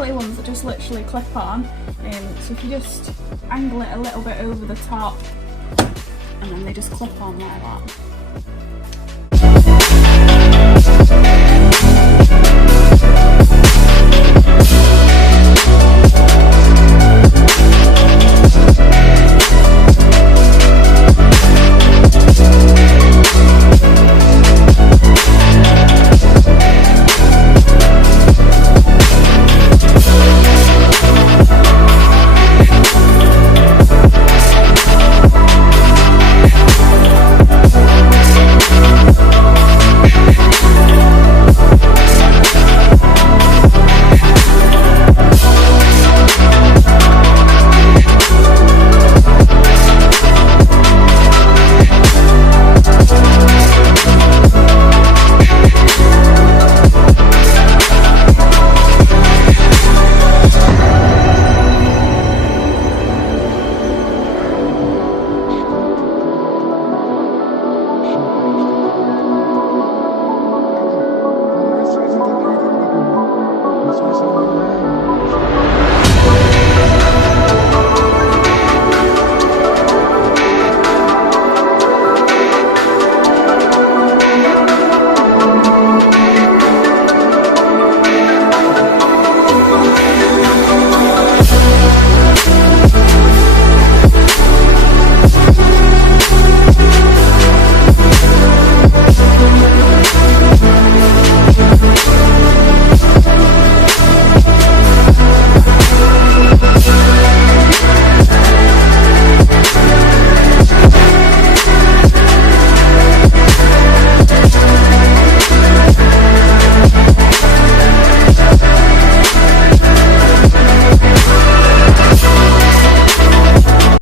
quality ones that just literally clip on. So if you just angle it a little bit over the top, and then they just clip on like that.